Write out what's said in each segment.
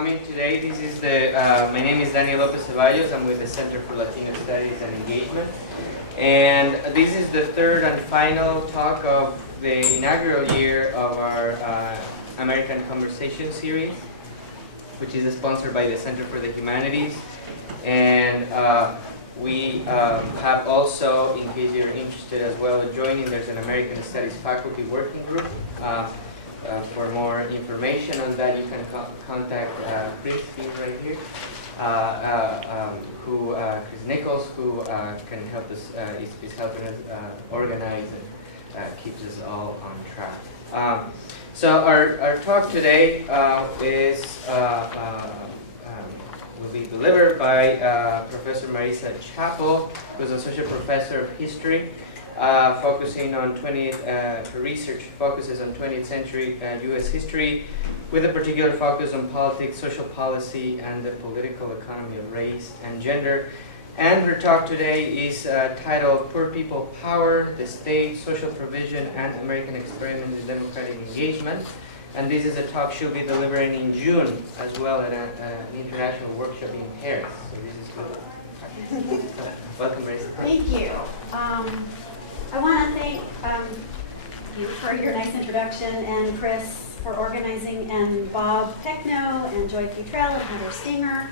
coming today. This is my name is Daniel Lopez Ceballos. I'm with the Center for Latino Studies and Engagement. And this is the third and final talk of the inaugural year of our American Conversation series, which is sponsored by the Center for the Humanities. And we have also, in case you're interested as well, joining, there's an American Studies faculty working group. For more information on that, you can contact Chris, he's right here, Chris Nichols, who can help us, is helping us organize and keeps us all on track. So our talk today will be delivered by Professor Marisa Chappell, who's associate professor of history. Focusing on her research focuses on 20th century U.S. history, with a particular focus on politics, social policy, and the political economy of race and gender. And her talk today is titled "Poor People Power: The State, Social Provision, and American Experiment in Democratic Engagement." And this is a talk she'll be delivering in June as well at an international workshop in Paris. So this is good. Welcome, Marisa. Thank you. I want to thank you for your nice introduction, and Chris for organizing, and Bob Peckno, and Joy Futrell, and Heather Stinger.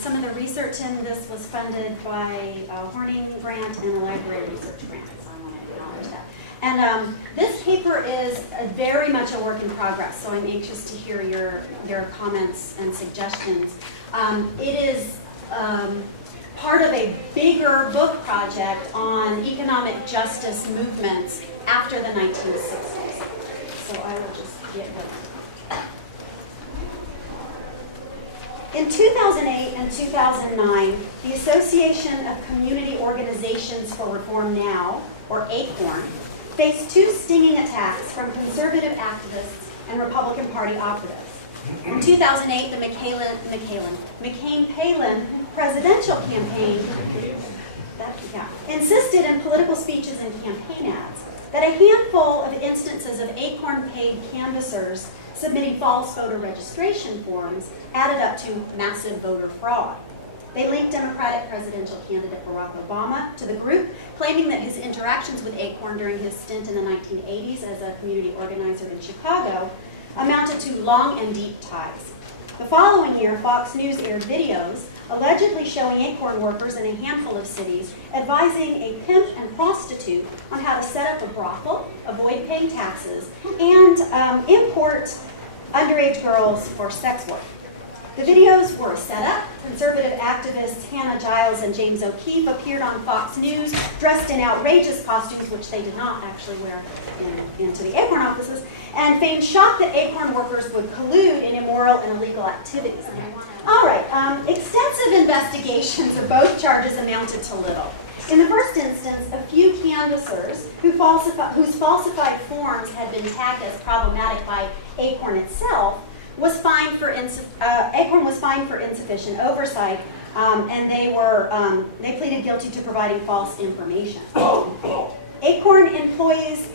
Some of the research in this was funded by a Horning grant and a library research grant, so I want to acknowledge that. And this paper is very much a work in progress, so I'm anxious to hear your comments and suggestions. It is part of a bigger book project on economic justice movements after the 1960s. So I will just get going. In 2008 and 2009, the Association of Community Organizations for Reform Now, or ACORN, faced two stinging attacks from conservative activists and Republican Party operatives. In 2008, the McCain-Palin presidential campaign insisted in political speeches and campaign ads that a handful of instances of ACORN-paid canvassers submitting false voter registration forms added up to massive voter fraud. They linked Democratic presidential candidate Barack Obama to the group, claiming that his interactions with ACORN during his stint in the 1980s as a community organizer in Chicago amounted to long and deep ties. The following year, Fox News aired videos allegedly showing ACORN workers in a handful of cities advising a pimp and prostitute on how to set up a brothel, avoid paying taxes, and import underage girls for sex work. The videos were a setup. Conservative activists Hannah Giles and James O'Keefe appeared on Fox News dressed in outrageous costumes, which they did not actually wear into the ACORN offices, and feigned shock that ACORN workers would collude in immoral and illegal activities. All right, extensive investigations of both charges amounted to little. In the first instance, a few canvassers whose falsified forms had been tagged as problematic by ACORN itself ACORN was fined for insufficient oversight, and they pleaded guilty to providing false information. ACORN employees,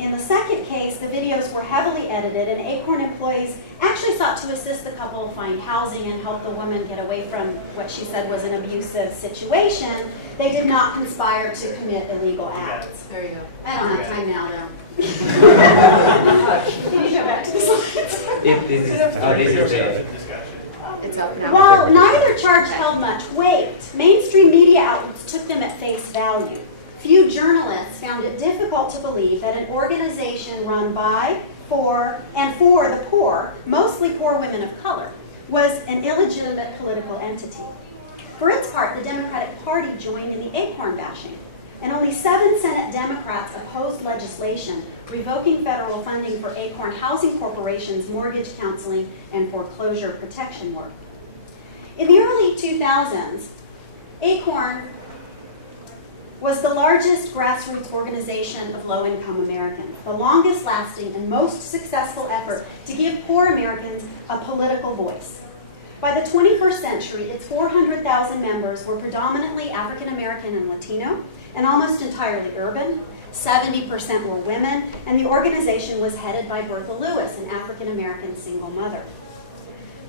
in the second case, the videos were heavily edited, and ACORN employees actually sought to assist the couple find housing and help the woman get away from what she said was an abusive situation. They did not conspire to commit illegal acts. There you go. I don't have time now, though. Can you go back to the slides? It's up now. While neither charge held much weight, mainstream media outlets took them at face value. Few journalists found it difficult to believe that an organization run by, for the poor, mostly poor women of color, was an illegitimate political entity. For its part, the Democratic Party joined in the ACORN bashing, and only 7 Senate Democrats opposed legislation revoking federal funding for ACORN Housing Corporation's mortgage counseling and foreclosure protection work. In the early 2000s, ACORN was the largest grassroots organization of low-income Americans, the longest-lasting and most successful effort to give poor Americans a political voice. By the 21st century, its 400,000 members were predominantly African American and Latino, and almost entirely urban. 70% were women, and the organization was headed by Bertha Lewis, an African American single mother.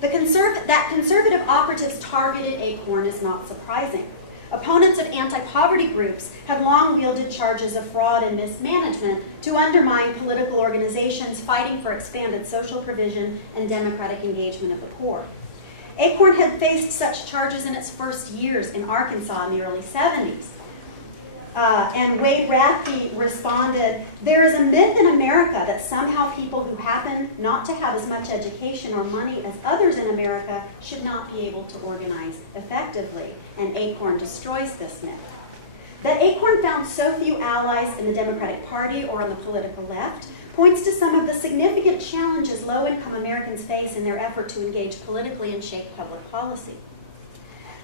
That conservative operatives targeted ACORN is not surprising. Opponents of anti-poverty groups had long wielded charges of fraud and mismanagement to undermine political organizations fighting for expanded social provision and democratic engagement of the poor. ACORN had faced such charges in its first years in Arkansas in the early 70s. And Wade Rathke responded, "There is a myth in America that somehow people who happen not to have as much education or money as others in America should not be able to organize effectively, and ACORN destroys this myth." That ACORN found so few allies in the Democratic Party or on the political left points to some of the significant challenges low-income Americans face in their effort to engage politically and shape public policy.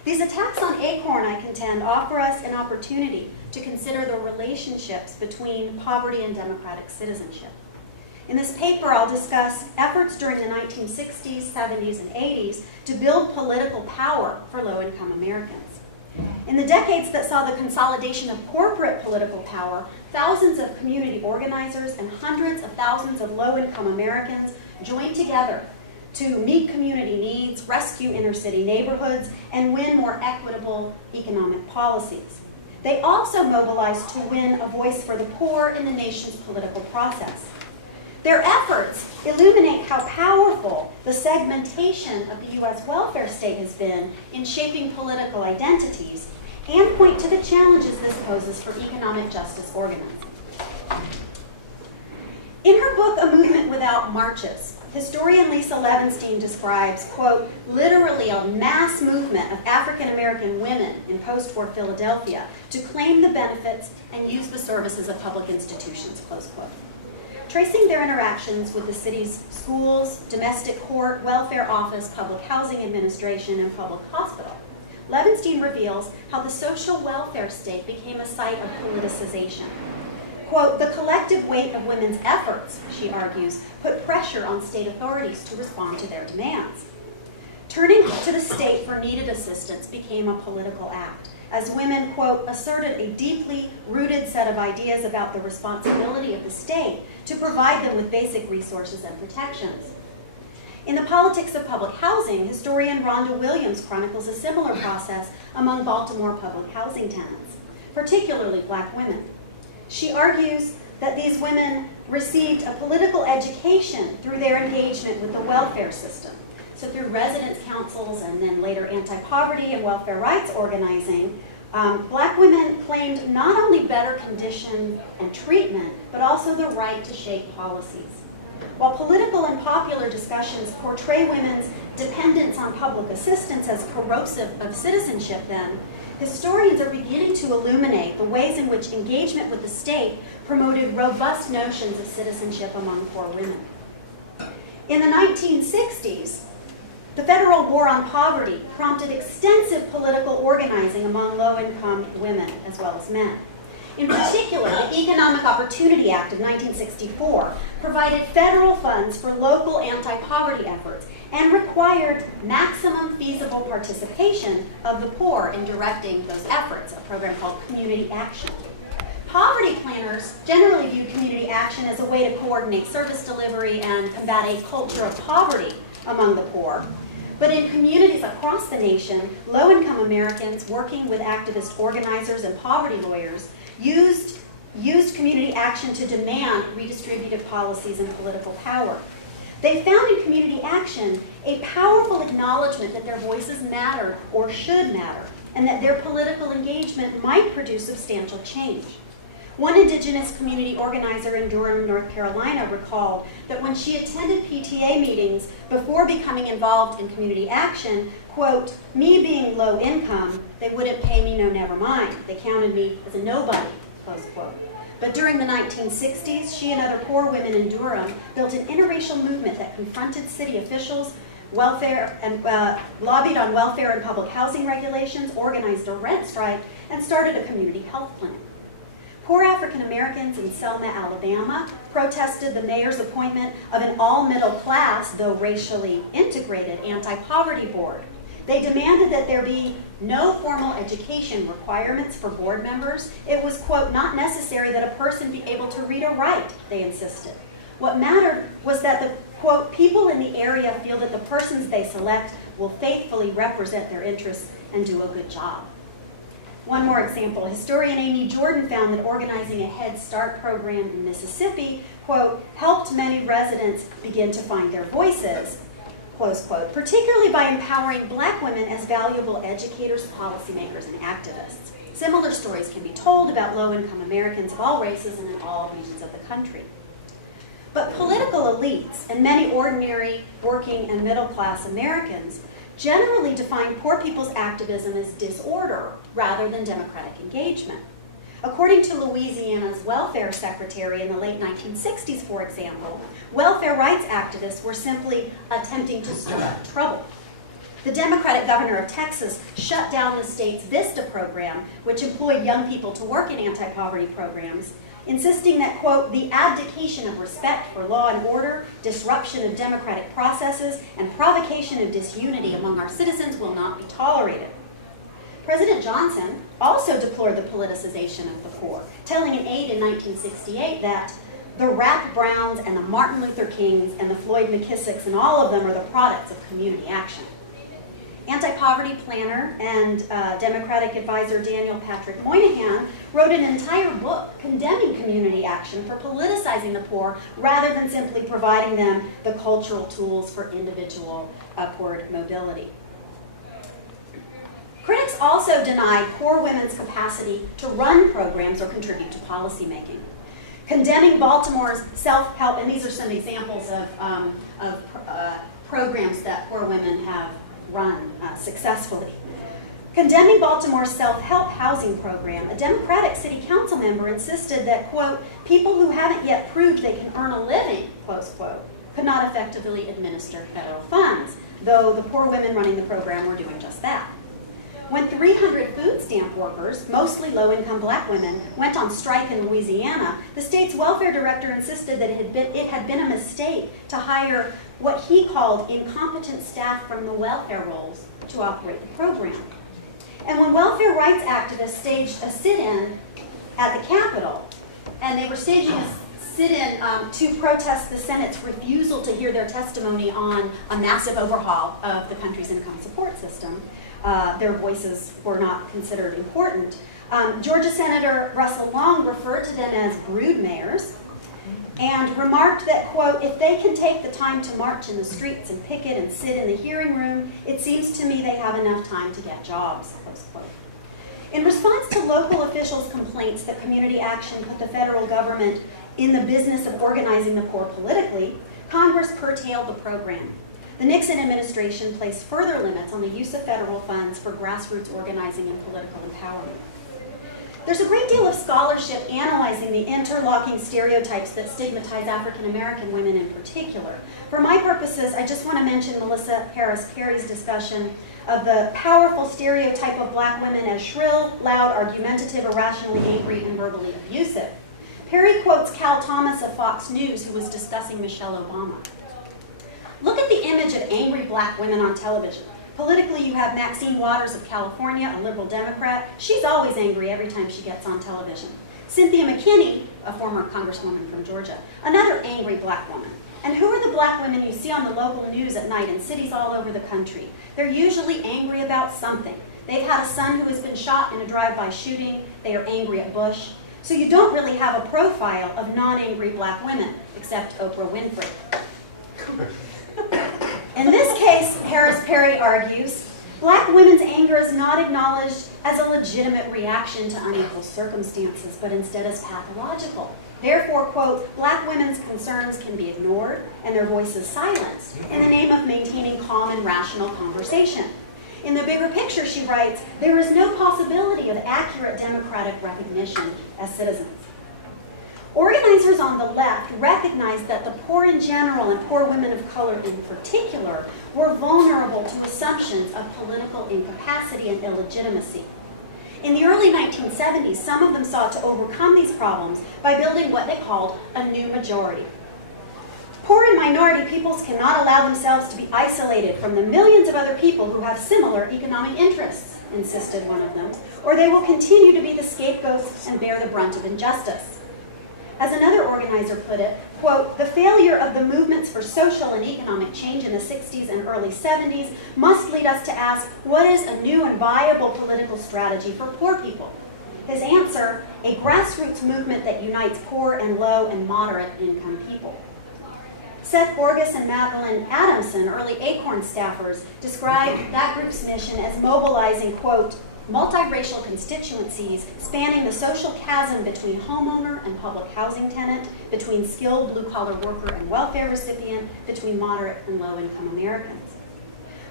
These attacks on ACORN, I contend, offer us an opportunity to consider the relationships between poverty and democratic citizenship. In this paper, I'll discuss efforts during the 1960s, 70s, and 80s to build political power for low-income Americans. In the decades that saw the consolidation of corporate political power, thousands of community organizers and hundreds of thousands of low-income Americans joined together to meet community needs, rescue inner-city neighborhoods, and win more equitable economic policies. They also mobilized to win a voice for the poor in the nation's political process. Their efforts illuminate how powerful the segmentation of the U.S. welfare state has been in shaping political identities and point to the challenges this poses for economic justice organizing. In her book, A Movement Without Marches, historian Lisa Levenstein describes, quote, literally a mass movement of African-American women in post-war Philadelphia to claim the benefits and use the services of public institutions, close quote. Tracing their interactions with the city's schools, domestic court, welfare office, public housing administration, and public hospital, Levenstein reveals how the social welfare state became a site of politicization. Quote, the collective weight of women's efforts, she argues, put pressure on state authorities to respond to their demands. Turning to the state for needed assistance became a political act, as women, quote, asserted a deeply rooted set of ideas about the responsibility of the state to provide them with basic resources and protections. In The Politics of Public Housing, historian Rhonda Williams chronicles a similar process among Baltimore public housing tenants, particularly black women. She argues that these women received a political education through their engagement with the welfare system. So through residence councils and then later anti-poverty and welfare rights organizing, black women claimed not only better conditions and treatment, but also the right to shape policies. While political and popular discussions portray women's dependence on public assistance as corrosive of citizenship then, historians are beginning to illuminate the ways in which engagement with the state promoted robust notions of citizenship among poor women. In the 1960s, the federal war on poverty prompted extensive political organizing among low-income women as well as men. In particular, the Economic Opportunity Act of 1964 provided federal funds for local anti-poverty efforts and required maximum feasible participation of the poor in directing those efforts, a program called Community Action. Poverty planners generally viewed community action as a way to coordinate service delivery and combat a culture of poverty among the poor. But in communities across the nation, low-income Americans working with activist organizers and poverty lawyers used community action to demand redistributive policies and political power. They found in community action a powerful acknowledgement that their voices matter or should matter, and that their political engagement might produce substantial change. One indigenous community organizer in Durham, North Carolina recalled that when she attended PTA meetings before becoming involved in community action, quote, me being low income, they wouldn't pay me no never mind. They counted me as a nobody, close quote. But during the 1960s, she and other poor women in Durham built an interracial movement that confronted city officials, welfare, and lobbied on welfare and public housing regulations, organized a rent strike, and started a community health clinic. Poor African Americans in Selma, Alabama, protested the mayor's appointment of an all-middle class, though racially integrated, anti-poverty board. They demanded that there be no formal education requirements for board members. It was, quote, not necessary that a person be able to read or write, they insisted. What mattered was that the, quote, people in the area feel that the persons they select will faithfully represent their interests and do a good job. One more example, historian Amy Jordan found that organizing a Head Start program in Mississippi, quote, helped many residents begin to find their voices, close quote, particularly by empowering black women as valuable educators, policymakers, and activists. Similar stories can be told about low-income Americans of all races and in all regions of the country. But political elites and many ordinary working and middle-class Americans generally define poor people's activism as disorder rather than democratic engagement. According to Louisiana's welfare secretary in the late 1960s, for example, welfare rights activists were simply attempting to stir up trouble. The Democratic governor of Texas shut down the state's VISTA program, which employed young people to work in anti-poverty programs, insisting that, quote, the abdication of respect for law and order, disruption of democratic processes, and provocation of disunity among our citizens will not be tolerated. President Johnson also deplored the politicization of the poor, telling an aide in 1968 that the Rap Browns and the Martin Luther Kings and the Floyd McKissicks and all of them are the products of community action. Anti-poverty planner and Democratic advisor Daniel Patrick Moynihan wrote an entire book condemning community action for politicizing the poor rather than simply providing them the cultural tools for individual upward mobility. Critics also deny poor women's capacity to run programs or contribute to policymaking. Condemning Baltimore's self-help, and these are some examples of programs that poor women have run successfully. Condemning Baltimore's self-help housing program, a Democratic city council member insisted that, quote, people who haven't yet proved they can earn a living, close quote, could not effectively administer federal funds, though the poor women running the program were doing just that. When 300 food stamp workers, mostly low-income black women, went on strike in Louisiana, the state's welfare director insisted that it had been a mistake to hire what he called incompetent staff from the welfare rolls to operate the program. And when welfare rights activists staged a sit-in at the Capitol, and they were staging a sit-in to protest the Senate's refusal to hear their testimony on a massive overhaul of the country's income support system, their voices were not considered important. Georgia Senator Russell Long referred to them as brood mayors and remarked that, quote, if they can take the time to march in the streets and picket and sit in the hearing room, it seems to me they have enough time to get jobs, close quote. In response to local officials' complaints that community action put the federal government in the business of organizing the poor politically, Congress curtailed the program. The Nixon administration placed further limits on the use of federal funds for grassroots organizing and political empowerment. There's a great deal of scholarship analyzing the interlocking stereotypes that stigmatize African American women in particular. For my purposes, I just want to mention Melissa Harris Perry's discussion of the powerful stereotype of black women as shrill, loud, argumentative, irrationally angry, and verbally abusive. Perry quotes Cal Thomas of Fox News, who was discussing Michelle Obama. Look at the image of angry black women on television. Politically, you have Maxine Waters of California, a liberal Democrat. She's always angry every time she gets on television. Cynthia McKinney, a former congresswoman from Georgia, another angry black woman. And who are the black women you see on the local news at night in cities all over the country? They're usually angry about something. They've had a son who has been shot in a drive-by shooting. They are angry at Bush. So you don't really have a profile of non-angry black women, except Oprah Winfrey. In this case, Harris Perry argues, black women's anger is not acknowledged as a legitimate reaction to unequal circumstances, but instead as pathological. Therefore, quote, black women's concerns can be ignored and their voices silenced in the name of maintaining calm and rational conversation. In the bigger picture, she writes, there is no possibility of accurate democratic recognition as citizens. Organizers on the left recognized that the poor in general and poor women of color in particular were vulnerable to assumptions of political incapacity and illegitimacy. In the early 1970s, some of them sought to overcome these problems by building what they called a new majority. Poor and minority peoples cannot allow themselves to be isolated from the millions of other people who have similar economic interests, insisted one of them, or they will continue to be the scapegoats and bear the brunt of injustice. As another organizer put it, quote, "The failure of the movements for social and economic change in the 60s and early 70s must lead us to ask, what is a new and viable political strategy for poor people?" His answer, a grassroots movement that unites poor and low and moderate income people. Seth Borges and Madeline Adamson, early Acorn staffers, described that group's mission as mobilizing, quote, "multiracial constituencies spanning the social chasm between homeowner and public housing tenant, between skilled blue-collar worker and welfare recipient, between moderate and low-income Americans."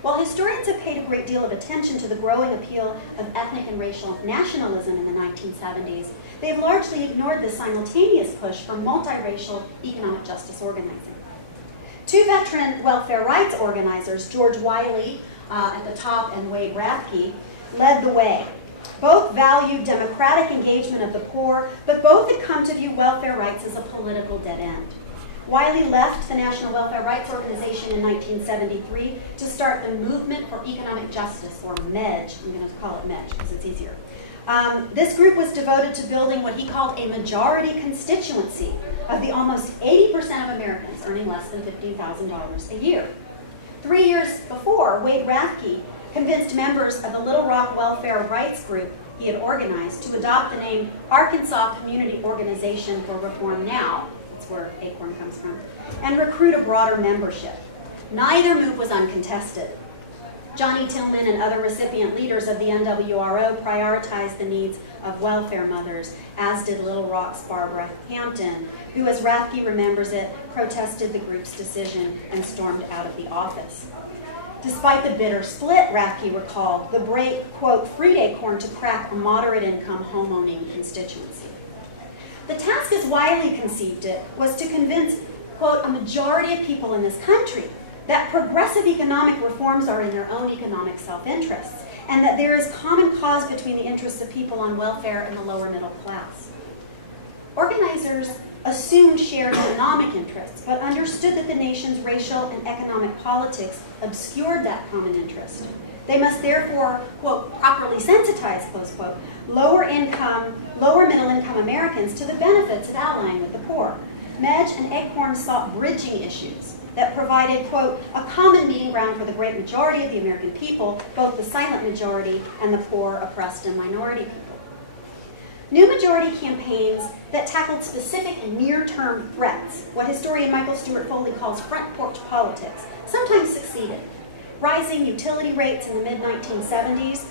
While historians have paid a great deal of attention to the growing appeal of ethnic and racial nationalism in the 1970s, they have largely ignored the simultaneous push for multiracial economic justice organizing. Two veteran welfare rights organizers, George Wiley at the top and Wade Rathke, led the way. Both valued democratic engagement of the poor, but both had come to view welfare rights as a political dead end. Wiley left the National Welfare Rights Organization in 1973 to start the Movement for Economic Justice, or MEDJ. I'm going to call it MEDJ because it's easier. This group was devoted to building what he called a majority constituency of the almost 80% of Americans earning less than $15,000 a year. 3 years before, Wade Rathke convinced members of the Little Rock Welfare Rights Group he had organized to adopt the name Arkansas Community Organization for Reform Now, that's where ACORN comes from, and recruit a broader membership. Neither move was uncontested. Johnny Tillman and other recipient leaders of the NWRO prioritized the needs of welfare mothers, as did Little Rock's Barbara Hampton, who, as Rathke remembers it, protested the group's decision and stormed out of the office. Despite the bitter split, Rathke recalled, the break, quote, "freed ACORN to crack a moderate-income homeowning constituency." The task, as Wiley conceived it, was to convince, quote, "a majority of people in this country that progressive economic reforms are in their own economic self-interests, and that there is common cause between the interests of people on welfare and the lower middle class." Organizers assumed shared economic interests, but understood that the nation's racial and economic politics obscured that common interest. They must therefore, quote, "properly sensitize," close quote, lower middle income Americans to the benefits of allying with the poor. MEDJ and ACORN sought bridging issues that provided, quote, "a common meeting ground for the great majority of the American people, both the silent majority and the poor, oppressed, and minority people." New majority campaigns that tackled specific and near-term threats, what historian Michael Stewart Foley calls front porch politics, sometimes succeeded. Rising utility rates in the mid-1970s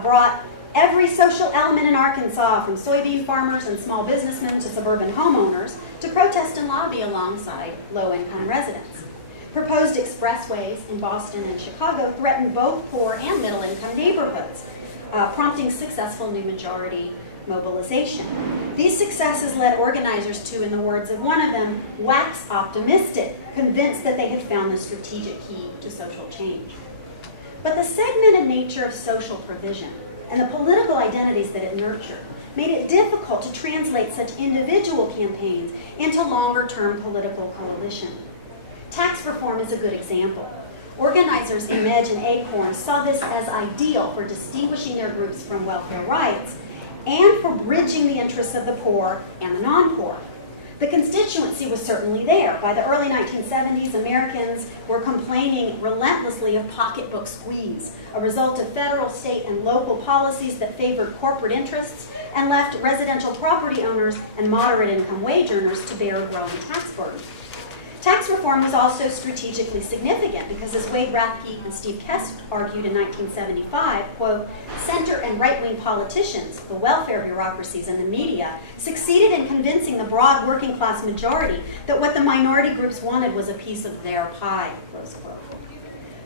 brought every social element in Arkansas, from soybean farmers and small businessmen to suburban homeowners, to protest and lobby alongside low-income residents. Proposed expressways in Boston and Chicago threatened both poor and middle-income neighborhoods, prompting successful new majority mobilization. These successes led organizers to, in the words of one of them, wax optimistic, convinced that they had found the strategic key to social change. But the segmented nature of social provision and the political identities that it nurtured made it difficult to translate such individual campaigns into longer-term political coalition. Tax reform is a good example. Organizers in MEDJ and ACORN saw this as ideal for distinguishing their groups from welfare rights and for bridging the interests of the poor and the non-poor. The constituency was certainly there. By the early 1970s, Americans were complaining relentlessly of pocketbook squeeze, a result of federal, state, and local policies that favored corporate interests and left residential property owners and moderate-income wage earners to bear a growing tax burden. Tax reform was also strategically significant because, as Wade Rathke and Steve Kest argued in 1975, quote, "center and right-wing politicians, the welfare bureaucracies, and the media succeeded in convincing the broad working-class majority that what the minority groups wanted was a piece of their pie," close quote.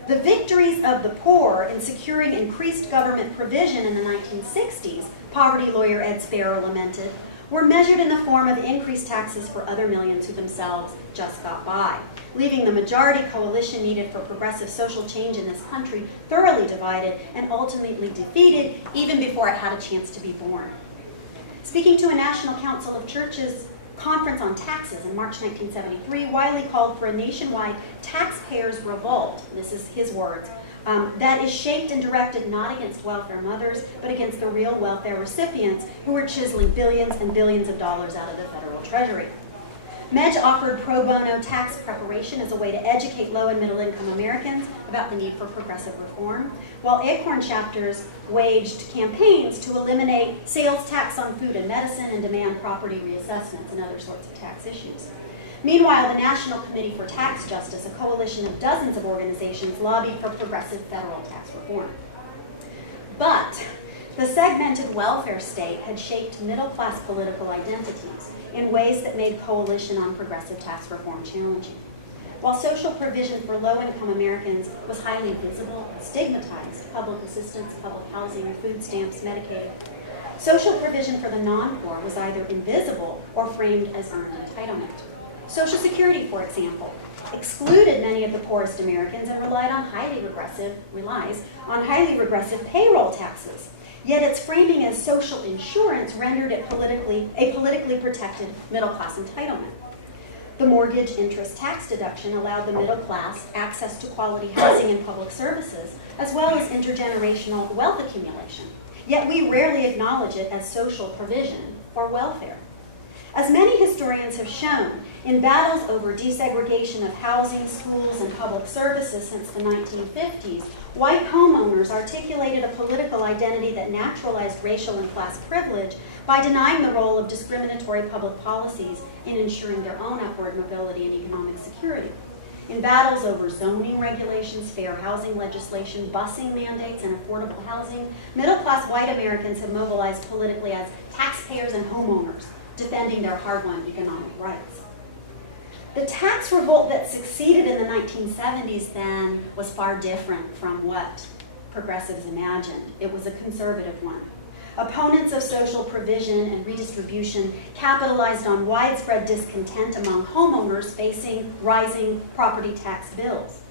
The victories of the poor in securing increased government provision in the 1960s, poverty lawyer Ed Sparrow lamented, were measured in the form of increased taxes for other millions who themselves just got by, leaving the majority coalition needed for progressive social change in this country thoroughly divided and ultimately defeated even before it had a chance to be born. Speaking to a National Council of Churches conference on taxes in March 1973, Wiley called for a nationwide taxpayers revolt, this is his words, that is shaped and directed not against welfare mothers, but against the real welfare recipients who are chiseling billions and billions of dollars out of the federal treasury. MEDGE offered pro bono tax preparation as a way to educate low and middle income Americans about the need for progressive reform, while ACORN chapters waged campaigns to eliminate sales tax on food and medicine and demand property reassessments and other sorts of tax issues. Meanwhile, the National Committee for Tax Justice, a coalition of dozens of organizations, lobbied for progressive federal tax reform. But the segmented welfare state had shaped middle-class political identities in ways that made coalition on progressive tax reform challenging. While social provision for low-income Americans was highly visible, stigmatized, public assistance, public housing, food stamps, Medicaid, social provision for the non-poor was either invisible or framed as earned entitlement. Social Security, for example, excluded many of the poorest Americans and relies on highly regressive payroll taxes. Yet its framing as social insurance rendered it a politically protected middle-class entitlement. The mortgage interest tax deduction allowed the middle class access to quality housing and public services, as well as intergenerational wealth accumulation. Yet we rarely acknowledge it as social provision or welfare. As many historians have shown, in battles over desegregation of housing, schools, and public services since the 1950s, white homeowners articulated a political identity that naturalized racial and class privilege by denying the role of discriminatory public policies in ensuring their own upward mobility and economic security. In battles over zoning regulations, fair housing legislation, busing mandates, and affordable housing, middle-class white Americans have mobilized politically as taxpayers and homeowners, defending their hard-won economic rights. The tax revolt that succeeded in the 1970s then was far different from what progressives imagined. It was a conservative one. Opponents of social provision and redistribution capitalized on widespread discontent among homeowners facing rising property tax bills.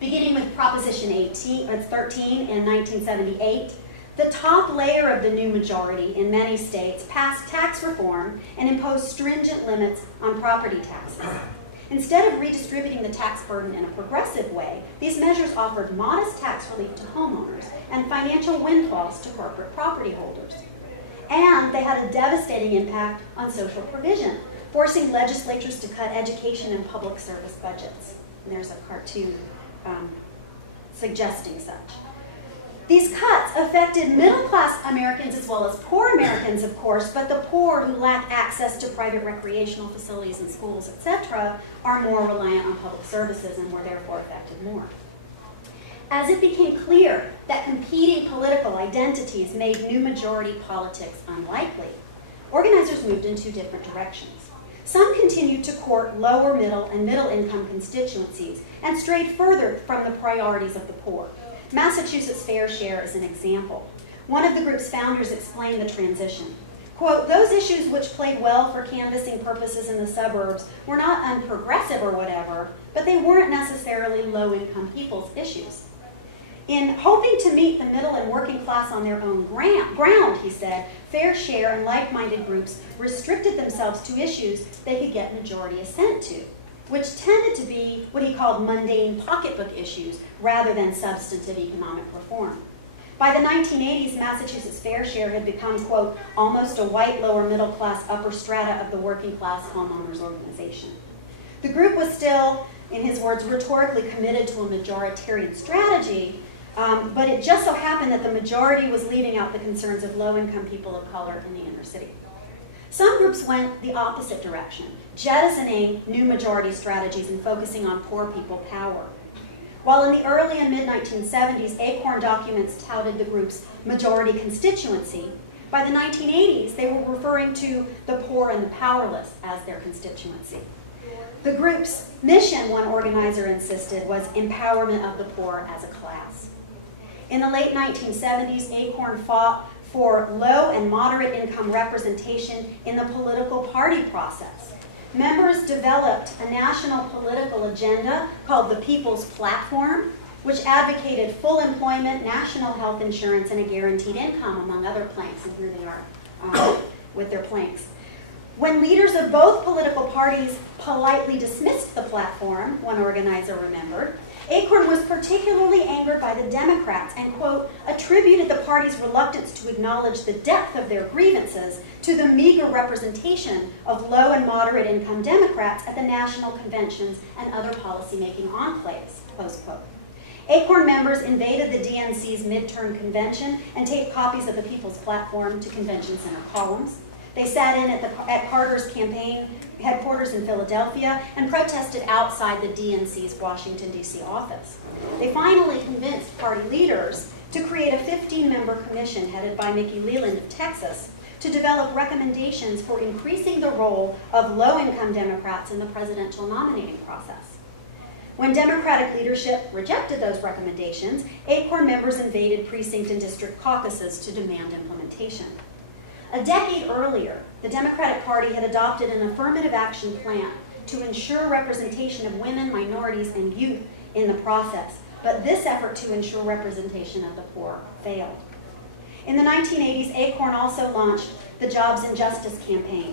Beginning with Proposition 13 in 1978, the top layer of the new majority in many states passed tax reform and imposed stringent limits on property taxes. Instead of redistributing the tax burden in a progressive way, these measures offered modest tax relief to homeowners and financial windfalls to corporate property holders. And they had a devastating impact on social provision, forcing legislatures to cut education and public service budgets. And there's a cartoon suggesting such. These cuts affected middle-class Americans as well as poor Americans, of course, but the poor who lack access to private recreational facilities and schools, etc., are more reliant on public services and were therefore affected more. As it became clear that competing political identities made new majority politics unlikely, organizers moved in two different directions. Some continued to court lower middle and middle-income constituencies and strayed further from the priorities of the poor. Massachusetts Fair Share is an example. One of the group's founders explained the transition. Quote, "Those issues which played well for canvassing purposes in the suburbs were not unprogressive or whatever, but they weren't necessarily low-income people's issues. In hoping to meet the middle and working class on their own ground, he said, Fair Share and like-minded groups restricted themselves to issues they could get majority assent to, which tended to be what he called mundane pocketbook issues rather than substantive economic reform. By the 1980s, Massachusetts Fair Share had become, quote, almost a white lower middle class upper strata of the working class homeowners organization. The group was still, in his words, rhetorically committed to a majoritarian strategy, but it just so happened that the majority was leaving out the concerns of low-income people of color in the inner city. Some groups went the opposite direction, jettisoning new majority strategies and focusing on poor people power. While in the early and mid-1970s, ACORN documents touted the group's majority constituency, by the 1980s, they were referring to the poor and the powerless as their constituency. The group's mission, one organizer insisted, was empowerment of the poor as a class. In the late 1970s, ACORN fought for low and moderate income representation in the political party process. Members developed a national political agenda called the People's Platform, which advocated full employment, national health insurance, and a guaranteed income, among other planks, and here they are with their planks. When leaders of both political parties politely dismissed the platform, one organizer remembered, Acorn was particularly angered by the Democrats and, quote, attributed the party's reluctance to acknowledge the depth of their grievances to the meager representation of low and moderate income Democrats at the national conventions and other policymaking enclaves, close quote. Acorn members invaded the DNC's midterm convention and taped copies of the People's Platform to convention center columns. They sat in at Carter's campaign headquarters in Philadelphia and protested outside the DNC's Washington, D.C. office. They finally convinced party leaders to create a 15-member commission headed by Mickey Leland of Texas to develop recommendations for increasing the role of low-income Democrats in the presidential nominating process. When Democratic leadership rejected those recommendations, Acorn members invaded precinct and district caucuses to demand implementation. A decade earlier, the Democratic Party had adopted an affirmative action plan to ensure representation of women, minorities, and youth in the process, but this effort to ensure representation of the poor failed. In the 1980s, Acorn also launched the Jobs and Justice campaign,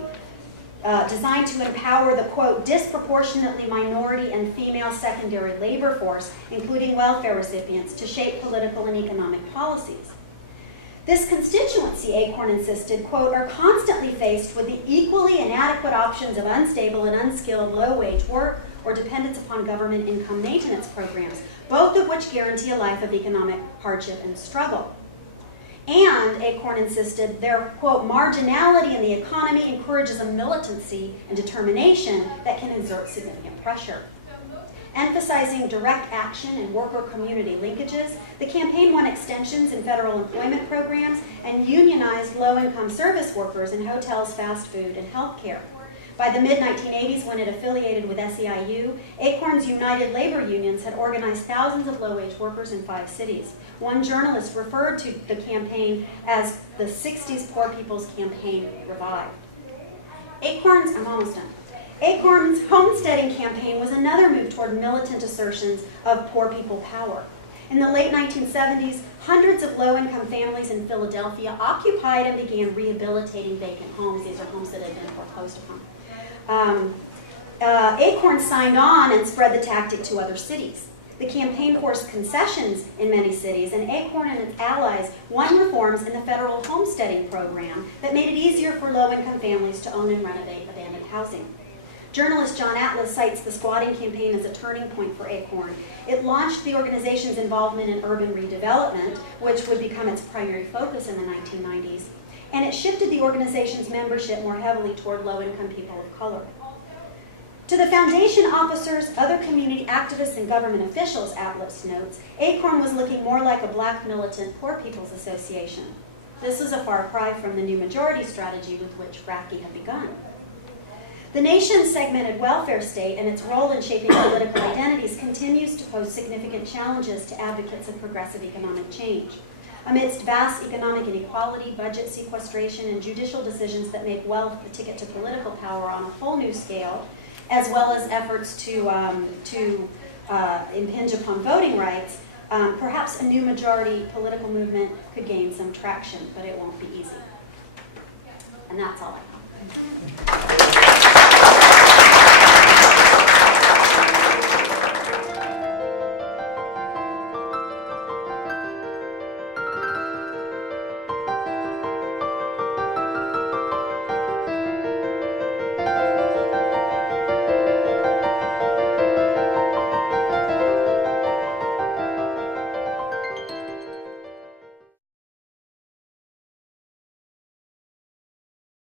designed to empower the, quote, disproportionately minority and female secondary labor force, including welfare recipients, to shape political and economic policies. This constituency, Acorn insisted, quote, are constantly faced with the equally inadequate options of unstable and unskilled low-wage work or dependence upon government income maintenance programs, both of which guarantee a life of economic hardship and struggle. And, Acorn insisted, their, quote, marginality in the economy encourages a militancy and determination that can exert significant pressure. Emphasizing direct action and worker-community linkages, the campaign won extensions in federal employment programs and unionized low-income service workers in hotels, fast food, and healthcare. By the mid-1980s, when it affiliated with SEIU, Acorn's United Labor Unions had organized thousands of low-wage workers in 5 cities. One journalist referred to the campaign as the 60s Poor People's Campaign revived. I'm almost done. Acorn's homesteading campaign was another move toward militant assertions of poor people power. In the late 1970s, hundreds of low-income families in Philadelphia occupied and began rehabilitating vacant homes. These are homes that had been foreclosed upon. Acorn signed on and spread the tactic to other cities. The campaign forced concessions in many cities, and Acorn and its allies won reforms in the federal homesteading program that made it easier for low-income families to own and renovate abandoned housing. Journalist John Atlas cites the squatting campaign as a turning point for Acorn. It launched the organization's involvement in urban redevelopment, which would become its primary focus in the 1990s, and it shifted the organization's membership more heavily toward low-income people of color. To the foundation officers, other community activists, and government officials, Atlas notes, Acorn was looking more like a black militant poor people's association. This was a far cry from the new majority strategy with which Brackey had begun. The nation's segmented welfare state and its role in shaping political identities continues to pose significant challenges to advocates of progressive economic change. Amidst vast economic inequality, budget sequestration, and judicial decisions that make wealth the ticket to political power on a whole new scale, as well as efforts to impinge upon voting rights, perhaps a new majority political movement could gain some traction, but it won't be easy. And that's all I have.